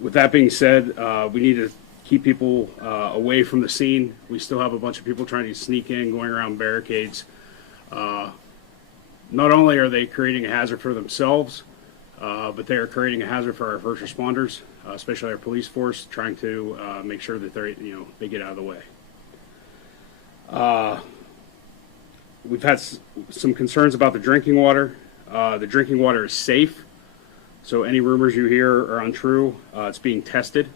With that being said, we need to keep people away from the scene. We still have a bunch of people trying to sneak in, going around barricades. Not only are they creating a hazard for themselves, but they are creating a hazard for our first responders, especially our police force, trying to make sure that they get out of the way. We've had some concerns about the drinking water. The drinking water is safe, so any rumors you hear are untrue. It's being tested.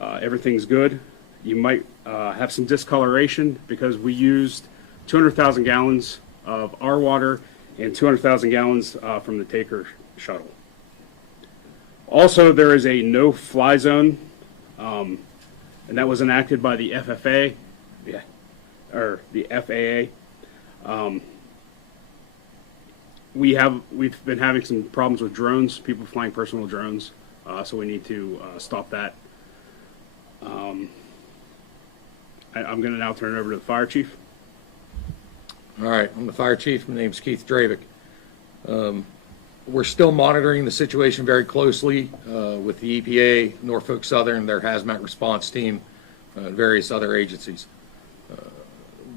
Everything's good. You might have some discoloration because we used 200,000 gallons of our water and 200,000 gallons from the Taker shuttle. Also, there is a no-fly zone, and that was enacted by the FFA, or the FAA. We've been having some problems with drones, people flying personal drones, so we need to stop that. I'm going to now turn it over to the fire chief. All right, I'm the fire chief. My name's Keith Dravick. We're still monitoring the situation very closely with the EPA, Norfolk Southern, their hazmat response team, and various other agencies.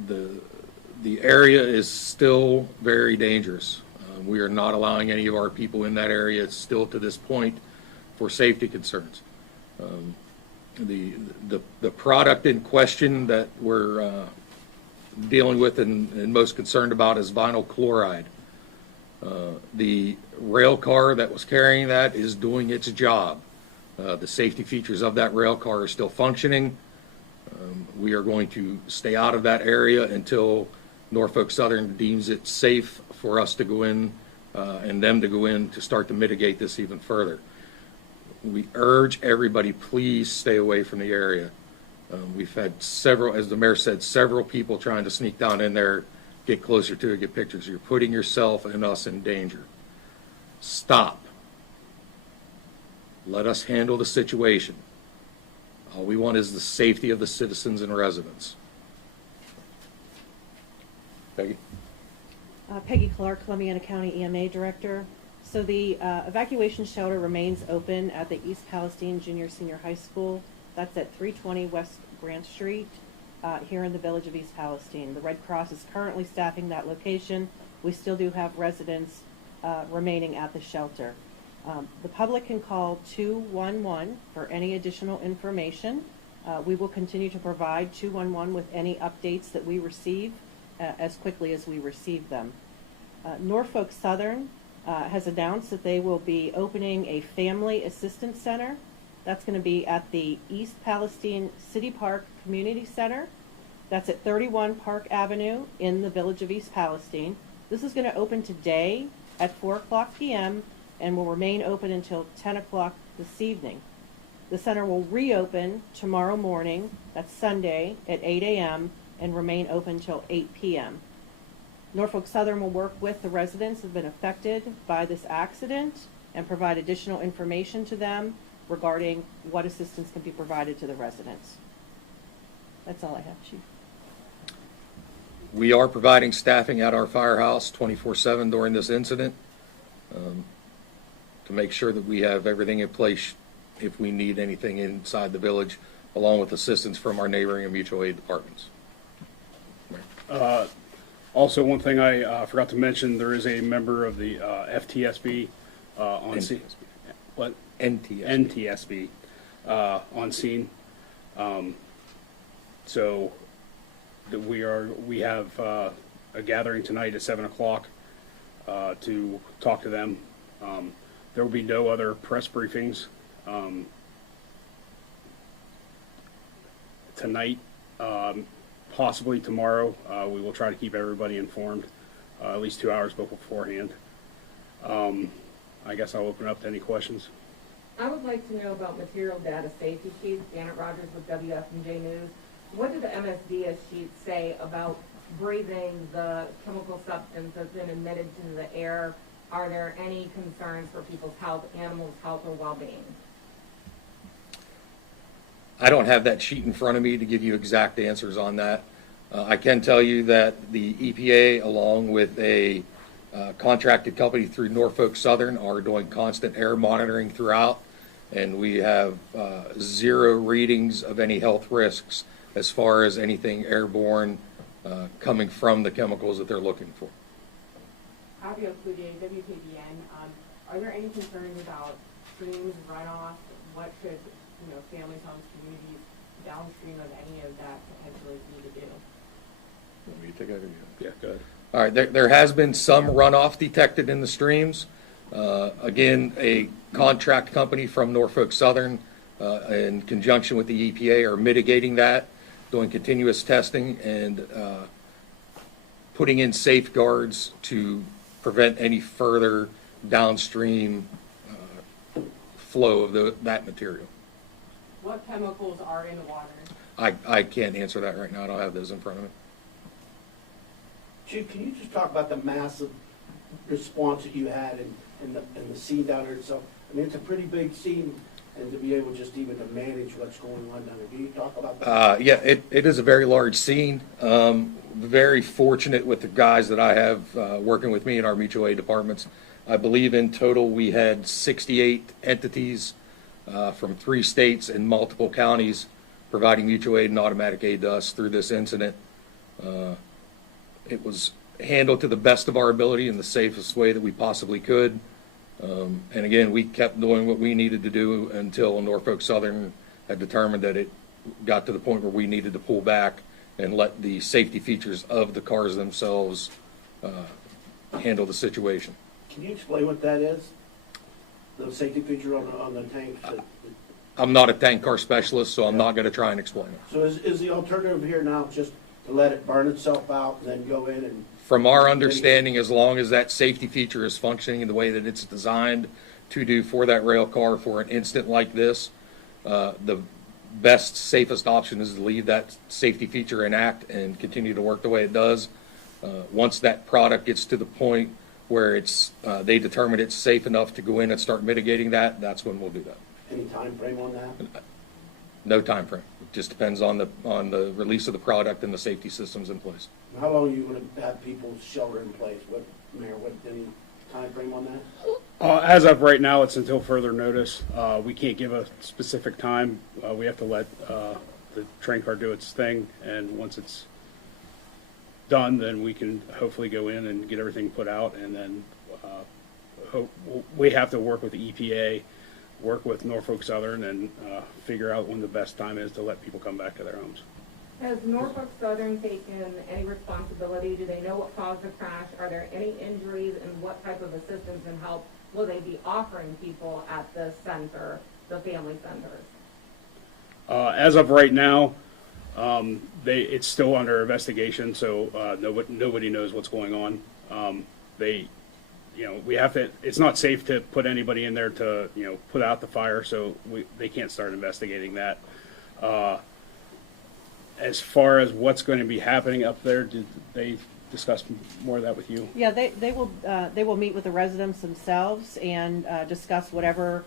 The area is still very dangerous. We are not allowing any of our people in that area still to this point for safety concerns. The product in question that we're dealing with and most concerned about is vinyl chloride. The rail car that was carrying that is doing its job. The safety features of that rail car are still functioning. We are going to stay out of that area until Norfolk Southern deems it safe for us to go in and them to go in to start to mitigate this even further. We urge everybody, please stay away from the area. We've had several, as the mayor said, several people trying to sneak down in there, get closer to it, get pictures. You're putting yourself and us in danger. Stop. Let us handle the situation. All we want is the safety of the citizens and residents. Peggy? Peggy Clark, Columbiana County EMA Director. So the evacuation shelter remains open at the East Palestine Junior Senior High School. That's at 320 West Grant Street here in the village of East Palestine. The Red Cross is currently staffing that location. We still do have residents remaining at the shelter. The public can call 211 for any additional information. We will continue to provide 211 with any updates that we receive as quickly as we receive them. Norfolk Southern has announced that they will be opening a family assistance center. That's going to be at the East Palestine City Park Community Center. That's at 31 Park Avenue in the village of East Palestine. This is going to open today at 4 o'clock p.m. and will remain open until 10 o'clock this evening. The center will reopen tomorrow morning, that's Sunday, at 8 a.m. and remain open till 8 p.m. Norfolk Southern will work with the residents who have been affected by this accident and provide additional information to them regarding what assistance can be provided to the residents. That's all I have, Chief. We are providing staffing at our firehouse 24/7 during this incident to make sure that we have everything in place if we need anything inside the village, along with assistance from our neighboring and mutual aid departments. Also, one thing I forgot to mention, there is a member of the FTSB on scene. What? NTSB on scene. So that we have a gathering tonight at 7 o'clock to talk to them. There will be no other press briefings tonight. Possibly tomorrow. We will try to keep everybody informed at least 2 hours beforehand. I guess I'll open up to any questions. I would like to know about material data safety sheets. Janet Rogers with WFMJ News. What do the MSDS sheets say about breathing the chemical substance that's been emitted to the air? Are there any concerns for people's health, animals' health, or well-being? I don't have that sheet in front of me to give you exact answers on that. I can tell you that the EPA, along with a contracted company through Norfolk Southern, are doing constant air monitoring throughout. and we have 0 readings of any health risks as far as anything airborne coming from the chemicals that they're looking for. Fabio Cloutier, WKBN. Are there any concerns about streams, runoff? What should, families, homes, communities downstream of any of that potentially need to do? Want me to take that or you? Yeah, good. All right, there has been some runoff detected in the streams. Again, a contract company from Norfolk Southern, in conjunction with the EPA, are mitigating that, doing continuous testing and putting in safeguards to prevent any further downstream flow of that material. What chemicals are in the water? I can't answer that right now. I don't have those in front of me. Chief, can you just talk about the massive response that you had in the scene down there itself? I mean, it's a pretty big scene, and to be able just even to manage what's going on down there. Can you talk about that? Yeah, it is a very large scene. Very fortunate with the guys that I have working with me in our mutual aid departments. I believe in total we had 68 entities from 3 states and multiple counties providing mutual aid and automatic aid to us through this incident. It was handled to the best of our ability in the safest way that we possibly could. And again, we kept doing what we needed to do until Norfolk Southern had determined that it got to the point where we needed to pull back and let the safety features of the cars themselves handle the situation. Can you explain what that is? The safety feature on the tanks? I'm not a tank car specialist, so I'm not going to try and explain it. So is the alternative here now just to let it burn itself out and then go in and? From our understanding, as long as that safety feature is functioning in the way that it's designed to do for that rail car for an incident like this, the best, safest option is to leave that safety feature intact and continue to work the way it does. Once that product gets to the point where they determine it's safe enough to go in and start mitigating that, that's when we'll do that. Any time frame on that? No time frame. It just depends on the release of the product and the safety systems in place. How long are you going to have people shelter in place? Mayor, any time frame on that? As of right now, it's until further notice. We can't give a specific time. We have to let the train car do its thing, and once it's done, then we can hopefully go in and get everything put out, and then we have to work with the EPA, work with Norfolk Southern, and figure out when the best time is to let people come back to their homes. Has Norfolk Southern taken any responsibility? Do they know what caused the crash? Are there any injuries, and what type of assistance and help will they be offering people at the center, the family centers? As of right now, it's still under investigation, so nobody knows what's going on. We have to. It's not safe to put anybody in there to put out the fire, so they can't start investigating that. As far as what's going to be happening up there, did they discuss more of that with you? Yeah, they will meet with the residents themselves and discuss whatever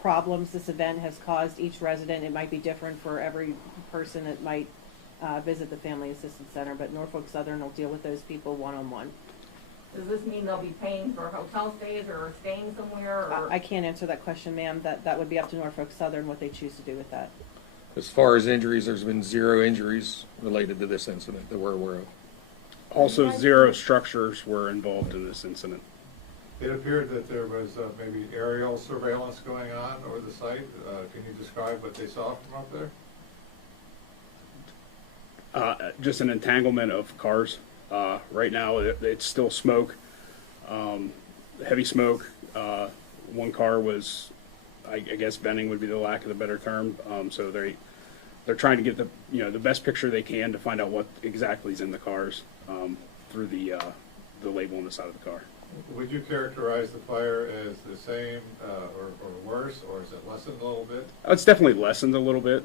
problems this event has caused each resident. It might be different for every person that might visit the Family Assistance Center, but Norfolk Southern will deal with those people one-on-one. Does this mean they'll be paying for hotel stays or staying somewhere? Or? I can't answer that question, ma'am. That would be up to Norfolk Southern what they choose to do with that. As far as injuries, there's been 0 injuries related to this incident that we're aware of. Also, 0 structures were involved in this incident. It appeared that there was maybe aerial surveillance going on over the site. Can you describe what they saw from up there? Just an entanglement of cars. Right now, it's still smoke, heavy smoke. One car was, I guess, venting would be the lack of the better term. So they're trying to get the best picture they can to find out what exactly is in the cars through the label on the side of the car. Would you characterize the fire as the same or worse, or is it lessened a little bit? It's definitely lessened a little bit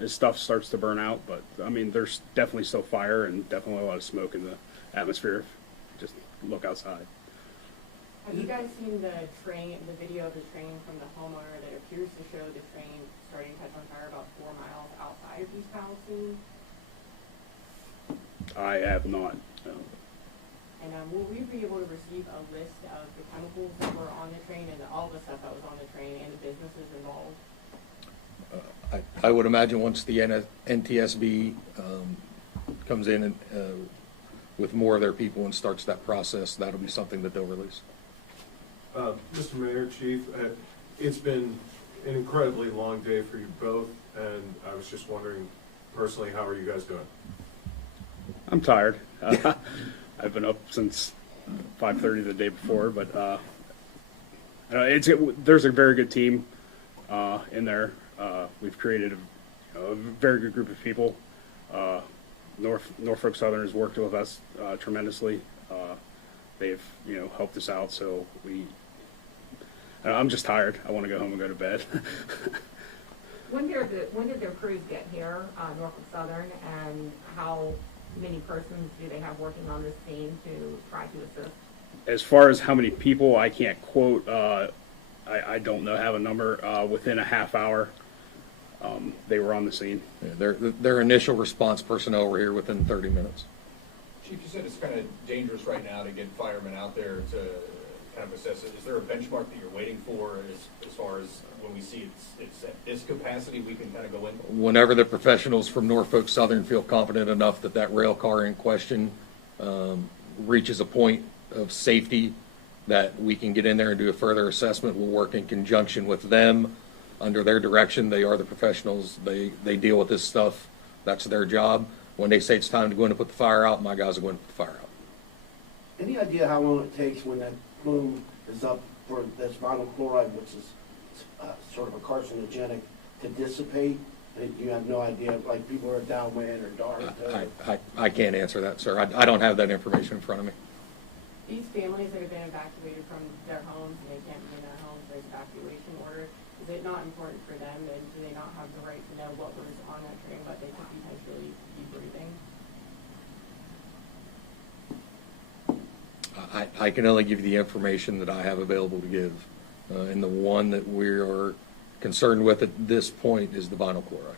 as stuff starts to burn out, but I mean, there's definitely still fire and definitely a lot of smoke in the atmosphere. Just look outside. Have you guys seen the video of the train from the homeowner that appears to show the train starting to catch on fire about 4 miles outside of East Palestine? I have not. No. And will we be able to receive a list of the chemicals that were on the train and all the stuff that was on the train and the businesses involved? I would imagine once the NTSB comes in and with more of their people and starts that process, that'll be something that they'll release. Mr. Mayor, Chief, it's been an incredibly long day for you both, and I was just wondering, personally, how are you guys doing? I'm tired. I've been up since 5:30 the day before, but there's a very good team in there. We've created a very good group of people. Norfolk Southern has worked with us tremendously. They've helped us out, so I'm just tired. I want to go home and go to bed. When did their crews get here, Norfolk Southern, and how many persons do they have working on this scene to try to assist? As far as how many people, I can't quote. I don't know, have a number. Within a half hour, they were on the scene. Yeah, their initial response personnel were here within 30 minutes. Chief, you said it's kind of dangerous right now to get firemen out there to kind of assess it. Is there a benchmark that you're waiting for as far as when we see it's at this capacity we can kind of go in? Whenever the professionals from Norfolk Southern feel confident enough that that rail car in question reaches a point of safety that we can get in there and do a further assessment, we'll work in conjunction with them under their direction. They are the professionals. They deal with this stuff. That's their job. When they say it's time to go in and put the fire out, my guys are going to put the fire out. Any idea how long it takes when that plume is up for this vinyl chloride, which is sort of a carcinogenic, to dissipate? And you have no idea, like people are downwind or dark. I can't answer that, sir. I don't have that information in front of me. These families that have been evacuated from their homes and they can't be in their homes, there's evacuation order. Is it not important for them, and do they not have the right to know what was on that train, what they could potentially be breathing? I can only give you the information that I have available to give. And the one that we are concerned with at this point is the vinyl chloride.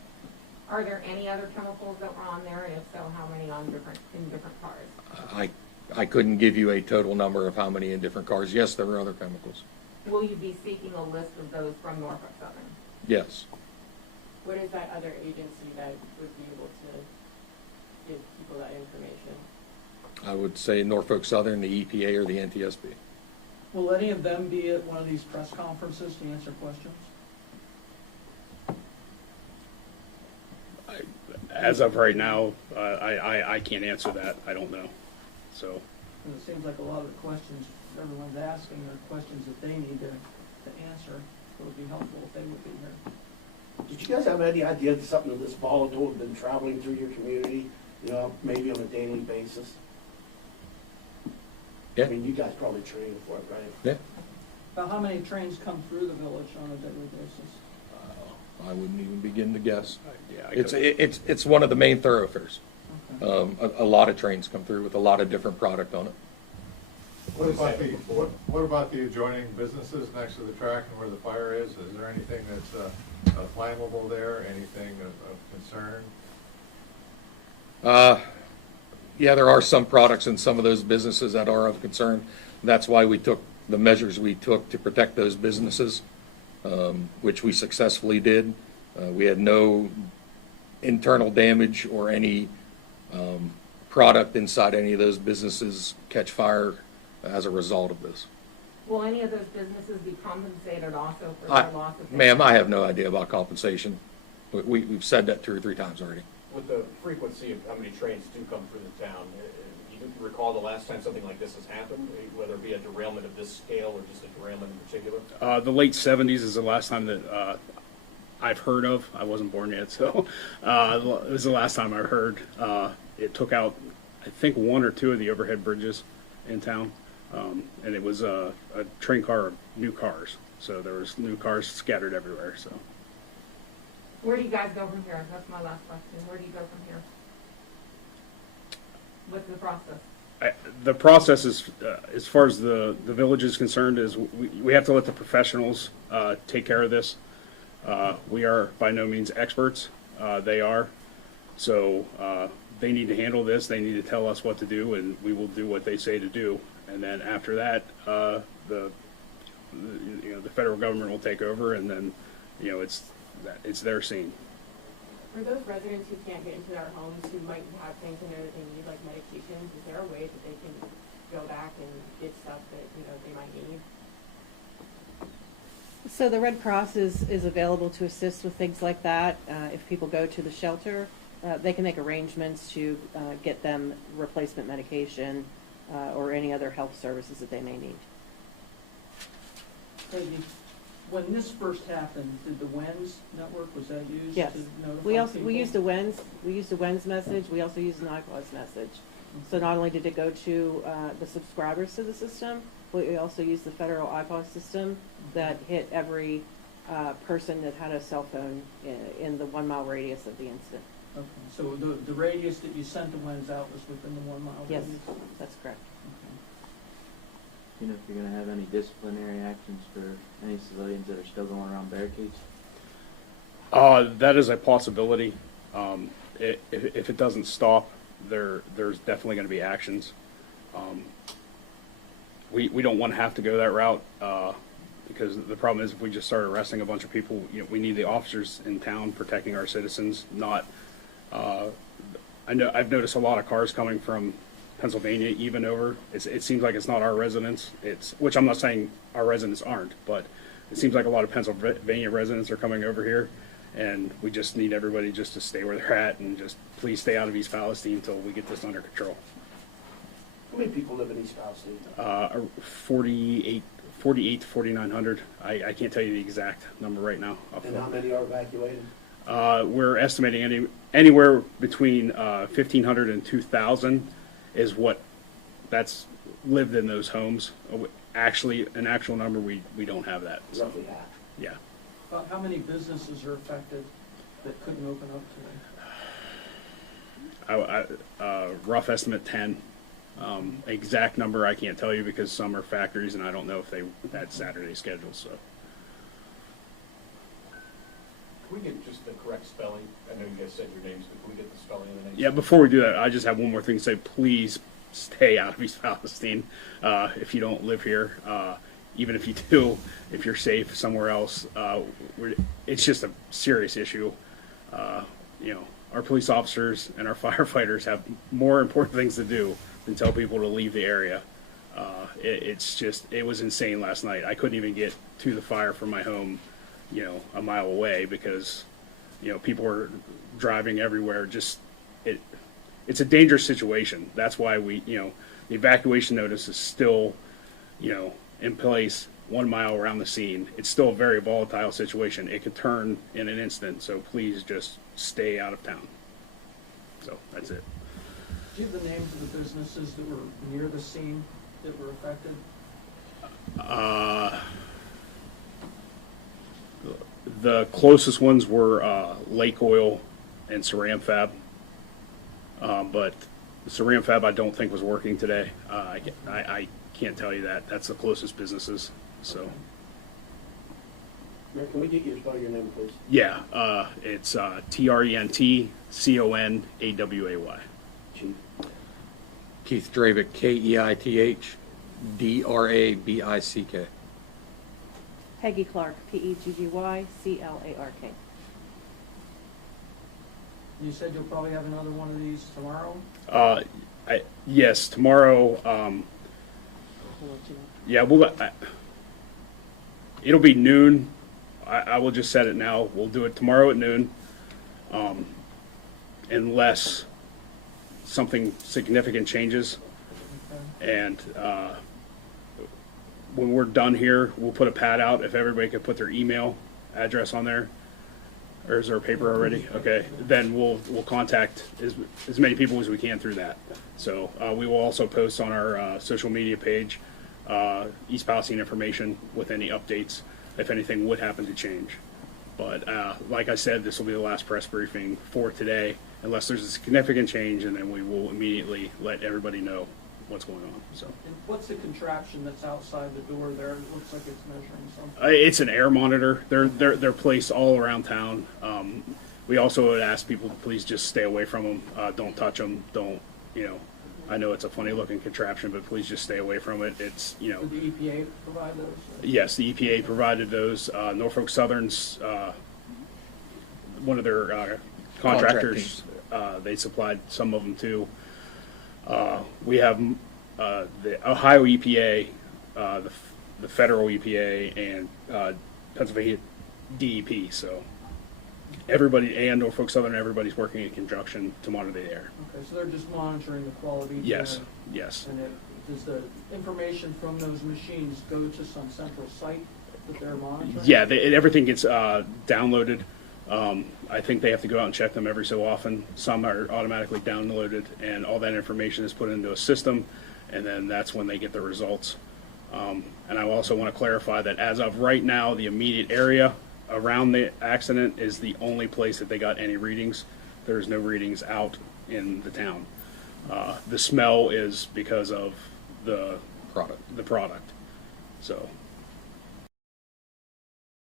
Are there any other chemicals that were on there, and if so, how many in different cars? I couldn't give you a total number of how many in different cars. Yes, there were other chemicals. Will you be seeking a list of those from Norfolk Southern? Yes. What is that other agency that would be able to give people that information? I would say Norfolk Southern, the EPA, or the NTSB. Will any of them be at one of these press conferences to answer questions? As of right now, I can't answer that. I don't know. So. And it seems like a lot of the questions everyone's asking are questions that they need to answer. So it would be helpful if they would be here. Did you guys have any idea that something of this volatile had been traveling through your community, maybe on a daily basis? Yeah. I mean, you guys probably trained for it, right? Yeah. About how many trains come through the village on a daily basis? I wouldn't even begin to guess. Yeah, It's one of the main thoroughfares. Okay. A lot of trains come through with a lot of different product on it. What about the adjoining businesses next to the track and where the fire is? Is there anything that's flammable there, anything of concern? Yeah, there are some products in some of those businesses that are of concern. That's why we took the measures we took to protect those businesses, which we successfully did. We had no internal damage or any product inside any of those businesses catch fire as a result of this. Will any of those businesses be compensated also for their loss of? Ma'am, I have no idea about compensation. We've said that 2 or 3 times already. With the frequency of how many trains do come through the town, you can recall the last time something like this has happened, whether it be a derailment of this scale or just a derailment in particular? The late 70s is the last time that I've heard of. I wasn't born yet, so it was the last time I heard. It took out, I think, 1 or 2 of the overhead bridges in town, and it was a train car of new cars. So there was new cars scattered everywhere. So. Where do you guys go from here? That's my last question. Where do you go from here? What's the process? The process is, as far as the village is concerned, is we have to let the professionals take care of this. We are by no means experts. They are. So they need to handle this. They need to tell us what to do, and we will do what they say to do. And then after that, the federal government will take over, and then it's their scene. For those residents who can't get into their homes, who might have things in there that they need, like medications, is there a way that they can go back and get stuff that they might need? So the Red Cross is available to assist with things like that. If people go to the shelter, they can make arrangements to get them replacement medication or any other health services that they may need. Peggy, when this first happened, did the WENS network, was that used Yes. to notify We people? used a WENS message. We also used an IPAWS message. So not only did it go to the subscribers to the system, but we also used the federal IPAWS system that hit every person that had a cell phone in the 1 mile radius of the incident. Okay, so the radius that you sent the WENS out was within the 1 mile Yes, radius? that's correct. Okay. You know, if you're gonna have any disciplinary actions for any civilians that are still going around barricades? That is a possibility. If it doesn't stop, there's definitely going to be actions. We don't want to have to go that route because the problem is if we just start arresting a bunch of people, we need the officers in town protecting our citizens. Not, I've noticed a lot of cars coming from Pennsylvania, even over. It seems like it's not our residents. Which I'm not saying our residents aren't, but it seems like a lot of Pennsylvania residents are coming over here, and we just need everybody just to stay where they're at and just please stay out of East Palestine until we get this under control. How many people live in East Palestine? 48 to 4,900. I can't tell you the exact number right now. And how many are evacuated? We're estimating anywhere between 1,500 and 2,000 is that's lived in those homes. Actually, an actual number, we don't have that. So, Roughly half. yeah. About how many businesses are affected that couldn't open up today? Rough estimate 10. Exact number I can't tell you because some are factories and I don't know if they had Saturday schedules. So. Can we get just the correct spelling? I know you guys said your names, but can we get the spelling of the names? Yeah, before we do that, I just have one more thing to say. Please stay out of East Palestine if you don't live here. Even if you do, if you're safe somewhere else, it's just a serious issue. Our police officers and our firefighters have more important things to do than tell people to leave the area. It was insane last night. I couldn't even get to the fire from my home, a mile away because, people were driving everywhere. It's a dangerous situation. That's why the evacuation notice is still, in place 1 mile around the scene. It's still a very volatile situation. It could turn in an instant, so please just stay out of town. So that's it. Do you have the names of the businesses that were near the scene that were affected? The closest ones were Lake Oil and Ceram Fab, but Ceram Fab I don't think was working today. I can't tell you that. That's the closest businesses. So. Mayor, can we get you to spell your name, please? Yeah, it's TRENTCONAWAY. Chief. Keith Dravick, KEITHDRABICK. Peggy Clark, PEGGYCLARK. You said you'll probably have another one of these tomorrow? Yes, tomorrow. Yeah, it'll be noon. I will just set it now. We'll do it tomorrow at noon, unless something significant changes. Okay. And when we're done here, we'll put a pad out. If everybody could put their email address on there, or is there a paper already? Okay, then we'll contact as many people as we can through that. So we will also post on our social media page East Palestine information with any updates if anything would happen to change. But like I said, this will be the last press briefing for today, unless there's a significant change, and then we will immediately let everybody know what's going on. So And what's the contraption that's outside the door there? It looks like it's measuring something. it's an air monitor. They're placed all around town. We also would ask people to please just stay away from them. Don't touch them. Don't, I know it's a funny looking contraption, but please just stay away from it. It's, Did the EPA provide those? yes, the EPA provided those. Norfolk Southern's, one of their contractors, they supplied some of them too. We have the Ohio EPA, the federal EPA, and Pennsylvania DEP. So everybody, and Norfolk Southern, everybody's working in conjunction to monitor the air. Okay, so they're just monitoring the quality. of the Yes, air. yes. And does the information from those machines go to some central site that they're monitoring? Yeah, everything gets downloaded. I think they have to go out and check them every so often. Some are automatically downloaded, and all that information is put into a system, and then that's when they get the results. And I also want to clarify that as of right now, the immediate area around the accident is the only place that they got any readings. There's no readings out in the town. The smell is because of the Product. product. So